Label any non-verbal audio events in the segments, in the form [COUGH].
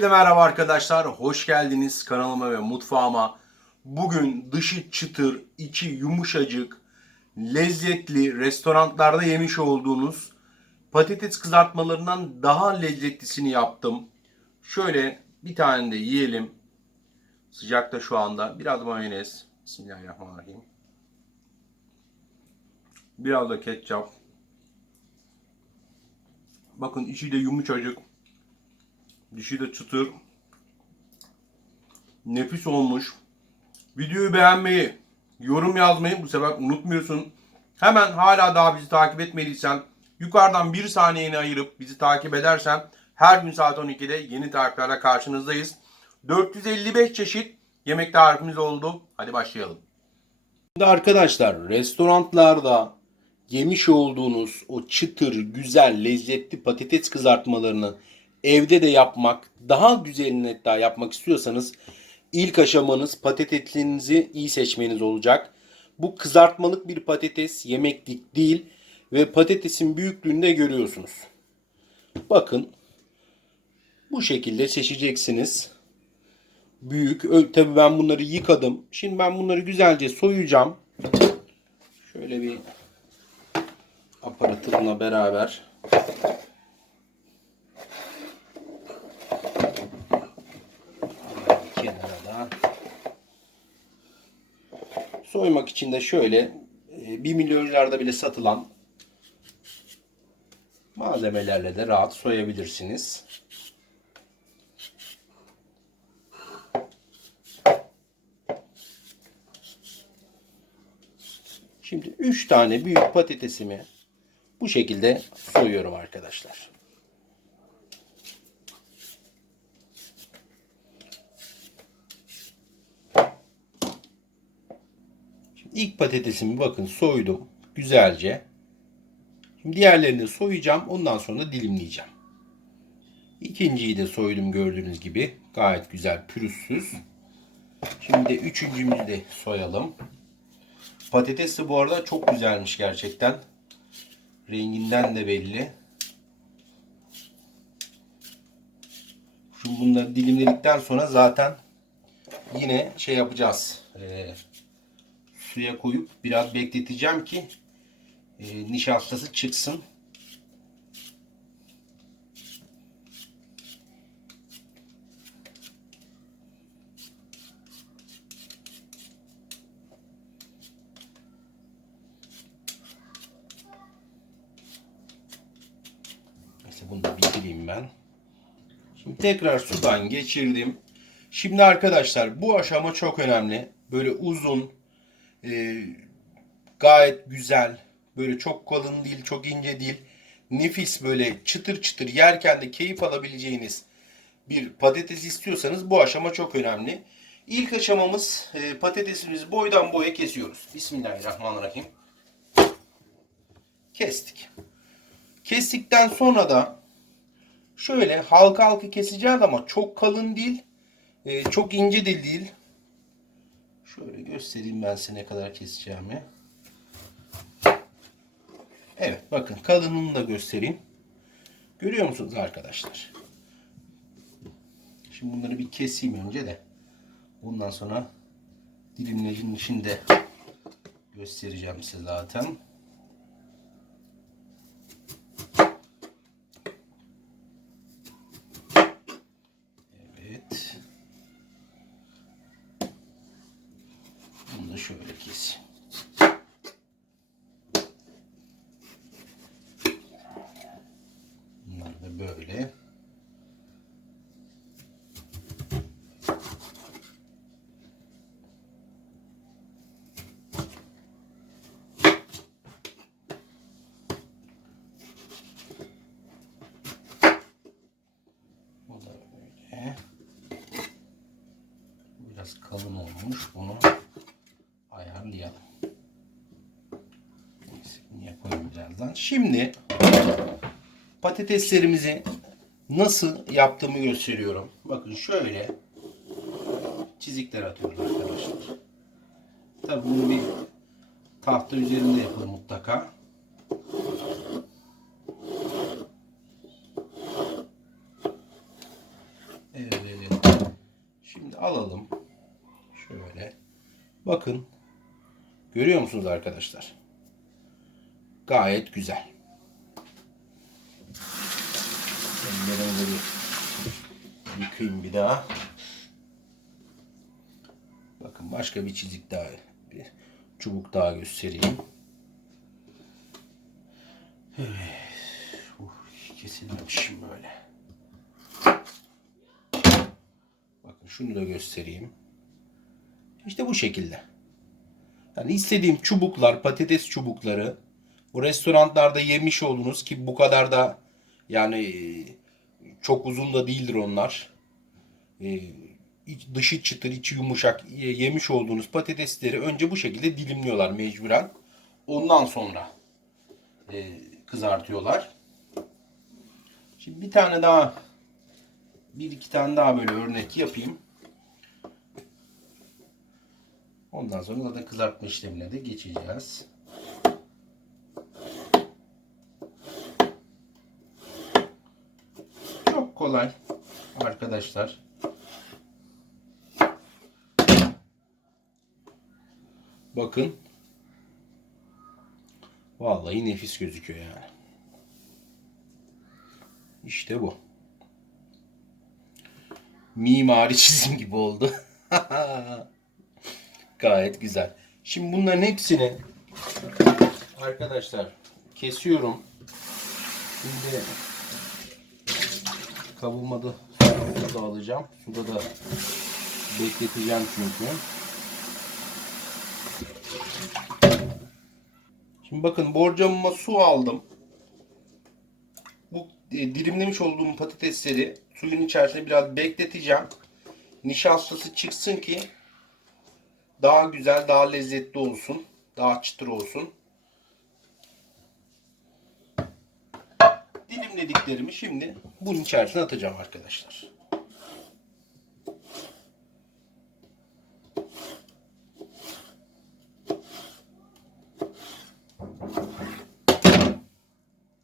Merhaba arkadaşlar. Hoş geldiniz kanalıma ve mutfağıma. Bugün dışı çıtır, içi yumuşacık, lezzetli restoranlarda yemiş olduğunuz patates kızartmalarından daha lezzetlisini yaptım. Şöyle bir tane de yiyelim. Sıcakta şu anda. Biraz mayonez. Bismillahirrahmanirrahim. Biraz da ketçap. Bakın içi de yumuşacık. Dişi de çıtır. Nefis olmuş. Videoyu beğenmeyi, yorum yazmayı bu sefer unutmuyorsun. Hemen hala daha bizi takip etmediysen yukarıdan bir saniyeni ayırıp bizi takip edersen her gün saat 12'de yeni tariflerle karşınızdayız. 455 çeşit yemek tarifimiz oldu. Hadi başlayalım. Şimdi arkadaşlar restoranlarda yemiş olduğunuz o çıtır, güzel, lezzetli patates kızartmalarını evde de yapmak, daha güzelini hatta yapmak istiyorsanız ilk aşamanız patatesinizi iyi seçmeniz olacak. Bu kızartmalık bir patates, yemeklik değil ve patatesin büyüklüğünü de görüyorsunuz. Bakın bu şekilde seçeceksiniz. Büyük. Tabii ben bunları yıkadım. Şimdi ben bunları güzelce soyacağım. Şöyle bir aparatımla beraber kenara da soymak için de şöyle e, 1 milyonlarda bile satılan malzemelerle de rahat soyabilirsiniz. Şimdi 3 tane büyük patatesimi bu şekilde soyuyorum arkadaşlar. İlk patatesimi bakın soydum güzelce. Şimdi diğerlerini soyacağım. Ondan sonra da dilimleyeceğim. İkinciyi de soydum gördüğünüz gibi. Gayet güzel pürüzsüz. Şimdi de üçüncümüzü de soyalım. Patates de bu arada çok güzelmiş gerçekten. Renginden de belli. Şimdi bunları dilimledikten sonra zaten yine şey yapacağız. Ee, suya koyup biraz bekleteceğim ki e, nişastası çıksın. Neyse bunu da ben. Şimdi tekrar sudan geçirdim. Şimdi arkadaşlar bu aşama çok önemli. Böyle uzun, e, gayet güzel, böyle çok kalın değil, çok ince değil. Nefis böyle çıtır çıtır yerken de keyif alabileceğiniz bir patates istiyorsanız bu aşama çok önemli. İlk aşamamız e, patatesimizi boydan boya kesiyoruz. Bismillahirrahmanirrahim. Kestik. Kestikten sonra da şöyle halka halka keseceğiz ama çok kalın değil, e, çok ince de değil. Şöyle göstereyim ben size ne kadar keseceğimi. Evet bakın kalınlığını da göstereyim. Görüyor musunuz arkadaşlar? Şimdi bunları bir keseyim önce de. Bundan sonra dilimleyicinin içinde göstereceğim size zaten. Evet. Bunu şöyle keseyim. Bunlar da böyle. Bu da böyle. Biraz kalın olmuş. Bunu ayarlayalım. Bunu yapalım birazdan. Şimdi patateslerimizi nasıl yaptığımı gösteriyorum. Bakın şöyle çizikler atıyoruz arkadaşlar. Tabi bunu bir tahta üzerinde yapalım mutlaka. Evet. Evet alalım. Şöyle. Bakın. Görüyor musunuz arkadaşlar? Gayet güzel. Ben onları yıkayayım bir daha. Bakın başka bir çizik daha, bir çubuk daha göstereyim. Evet. Uh, kesilmemişim böyle. Bakın şunu da göstereyim. İşte bu şekilde. Yani istediğim çubuklar, patates çubukları bu restoranlarda yemiş oldunuz ki bu kadar da yani e, çok uzun da değildir onlar. E, dışı çıtır, içi yumuşak e, yemiş olduğunuz patatesleri önce bu şekilde dilimliyorlar mecburen. Ondan sonra kızartıyorlar. Şimdi bir tane daha bir iki tane daha böyle örnek yapayım. Ondan sonra zaten kızartma işlemine de geçeceğiz. Çok kolay arkadaşlar. Bakın. Vallahi nefis gözüküyor yani. İşte bu. Mimari [LAUGHS] çizim gibi oldu. [LAUGHS] Gayet güzel. Şimdi bunların hepsini arkadaşlar kesiyorum. Şimdi kavurmadı suda da alacağım. Suda da bekleteceğim çünkü. Şimdi bakın borcamıma su aldım. Bu e, dilimlemiş olduğum patatesleri suyun içerisinde biraz bekleteceğim. Nişastası çıksın ki daha güzel, daha lezzetli olsun. Daha çıtır olsun. Dilimlediklerimi şimdi bunun içerisine atacağım arkadaşlar.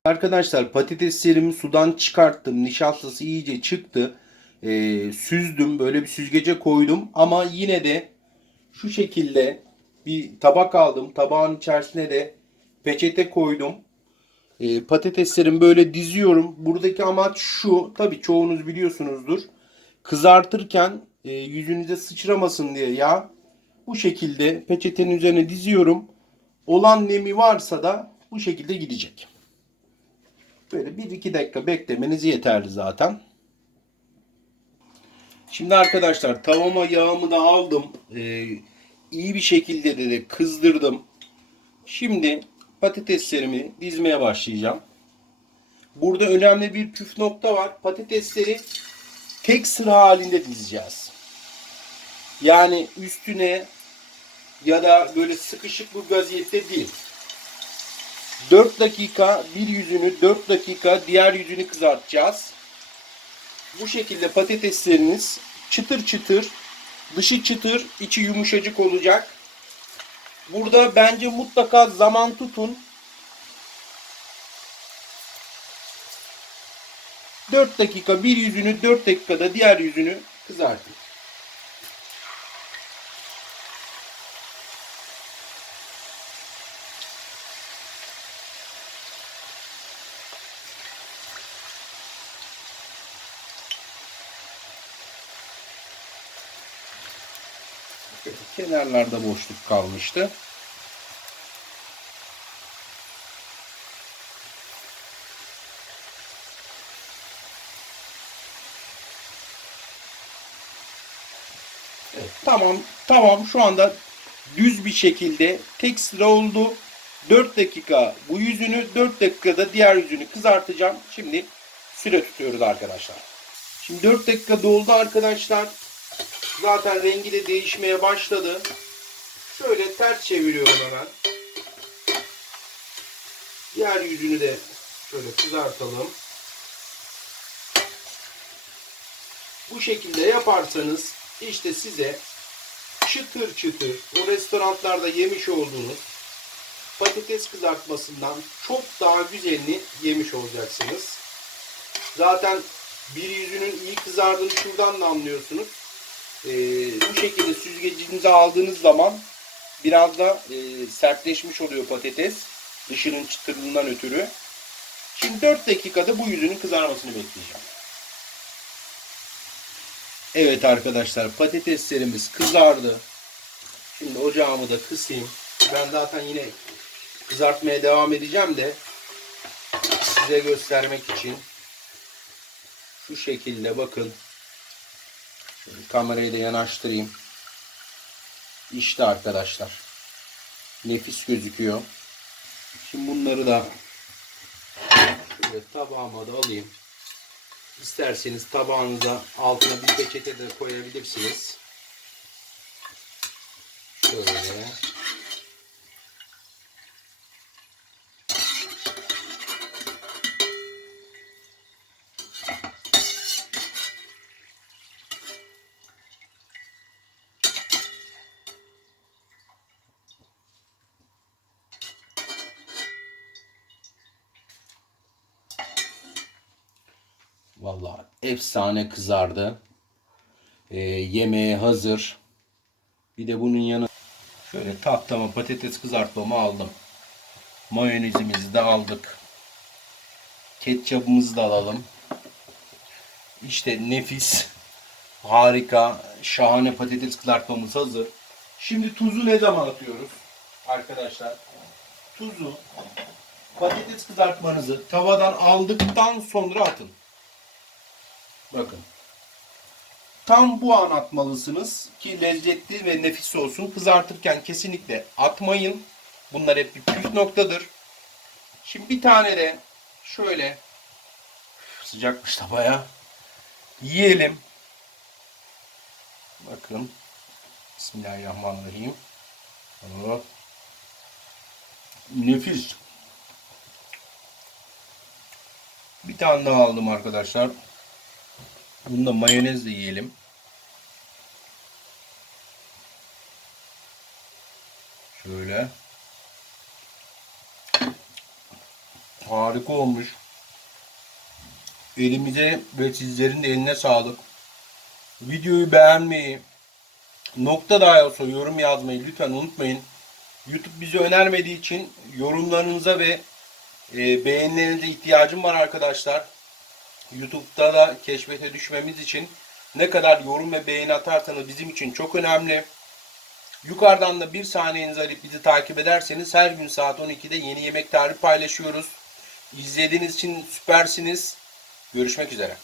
Arkadaşlar patateslerimi sudan çıkarttım. Nişastası iyice çıktı. Ee, süzdüm. Böyle bir süzgece koydum. Ama yine de şu şekilde bir tabak aldım. Tabağın içerisine de peçete koydum. Ee, patateslerimi böyle diziyorum. Buradaki amaç şu. Tabii çoğunuz biliyorsunuzdur. Kızartırken e, yüzünüze sıçramasın diye yağ bu şekilde peçetenin üzerine diziyorum. Olan nemi varsa da bu şekilde gidecek. Böyle 1-2 dakika beklemeniz yeterli zaten. Şimdi arkadaşlar tavama yağımı da aldım. Ee, iyi bir şekilde de, de kızdırdım. Şimdi patateslerimi dizmeye başlayacağım. Burada önemli bir püf nokta var. Patatesleri tek sıra halinde dizeceğiz. Yani üstüne ya da böyle sıkışık bir vaziyette değil. 4 dakika bir yüzünü 4 dakika diğer yüzünü kızartacağız. Bu şekilde patatesleriniz çıtır çıtır dışı çıtır içi yumuşacık olacak. Burada bence mutlaka zaman tutun. 4 dakika bir yüzünü 4 dakikada diğer yüzünü kızartın. Kenarlarda boşluk kalmıştı. Evet, tamam, tamam. Şu anda düz bir şekilde tek sıra oldu. 4 dakika bu yüzünü, 4 dakikada diğer yüzünü kızartacağım. Şimdi süre tutuyoruz arkadaşlar. Şimdi 4 dakika doldu arkadaşlar. Zaten rengi de değişmeye başladı. Şöyle ters çeviriyorum hemen. Diğer yüzünü de şöyle kızartalım. Bu şekilde yaparsanız işte size çıtır çıtır o restoranlarda yemiş olduğunuz patates kızartmasından çok daha güzelini yemiş olacaksınız. Zaten bir yüzünün iyi kızardığını şuradan da anlıyorsunuz. Ee, bu şekilde süzgecinize aldığınız zaman biraz da e, sertleşmiş oluyor patates. Dışının çıtırlığından ötürü. Şimdi 4 dakikada bu yüzünün kızarmasını bekleyeceğim. Evet arkadaşlar patateslerimiz kızardı. Şimdi ocağımı da kısayım. Ben zaten yine kızartmaya devam edeceğim de size göstermek için şu şekilde bakın. Şöyle kamerayı da yanaştırayım. İşte arkadaşlar. Nefis gözüküyor. Şimdi bunları da şöyle tabağıma da alayım. İsterseniz tabağınıza altına bir peçete de koyabilirsiniz. Şöyle. Vallahi efsane kızardı. Ee, yemeğe hazır. Bir de bunun yanı şöyle tahtama patates kızartmamı aldım. Mayonezimizi de aldık. Ketçapımızı da alalım. İşte nefis, harika, şahane patates kızartmamız hazır. Şimdi tuzu ne zaman atıyoruz? Arkadaşlar tuzu patates kızartmanızı tavadan aldıktan sonra atın. Bakın. Tam bu an atmalısınız ki lezzetli ve nefis olsun. Kızartırken kesinlikle atmayın. Bunlar hep bir püf noktadır. Şimdi bir tane de şöyle sıcakmış da bayağı yiyelim. Bakın. Bismillahirrahmanirrahim. Hop. Nefis. Bir tane daha aldım arkadaşlar. Bunu da mayonezle yiyelim. Şöyle. Harika olmuş. Elimize ve sizlerin de eline sağlık. Videoyu beğenmeyi, nokta dahi olsa yorum yazmayı lütfen unutmayın. YouTube bizi önermediği için yorumlarınıza ve e, beğenilerinize ihtiyacım var arkadaşlar. YouTube'da da keşfete düşmemiz için ne kadar yorum ve beğeni atarsanız bizim için çok önemli. Yukarıdan da bir saniyenizi alıp bizi takip ederseniz her gün saat 12'de yeni yemek tarifi paylaşıyoruz. İzlediğiniz için süpersiniz. Görüşmek üzere.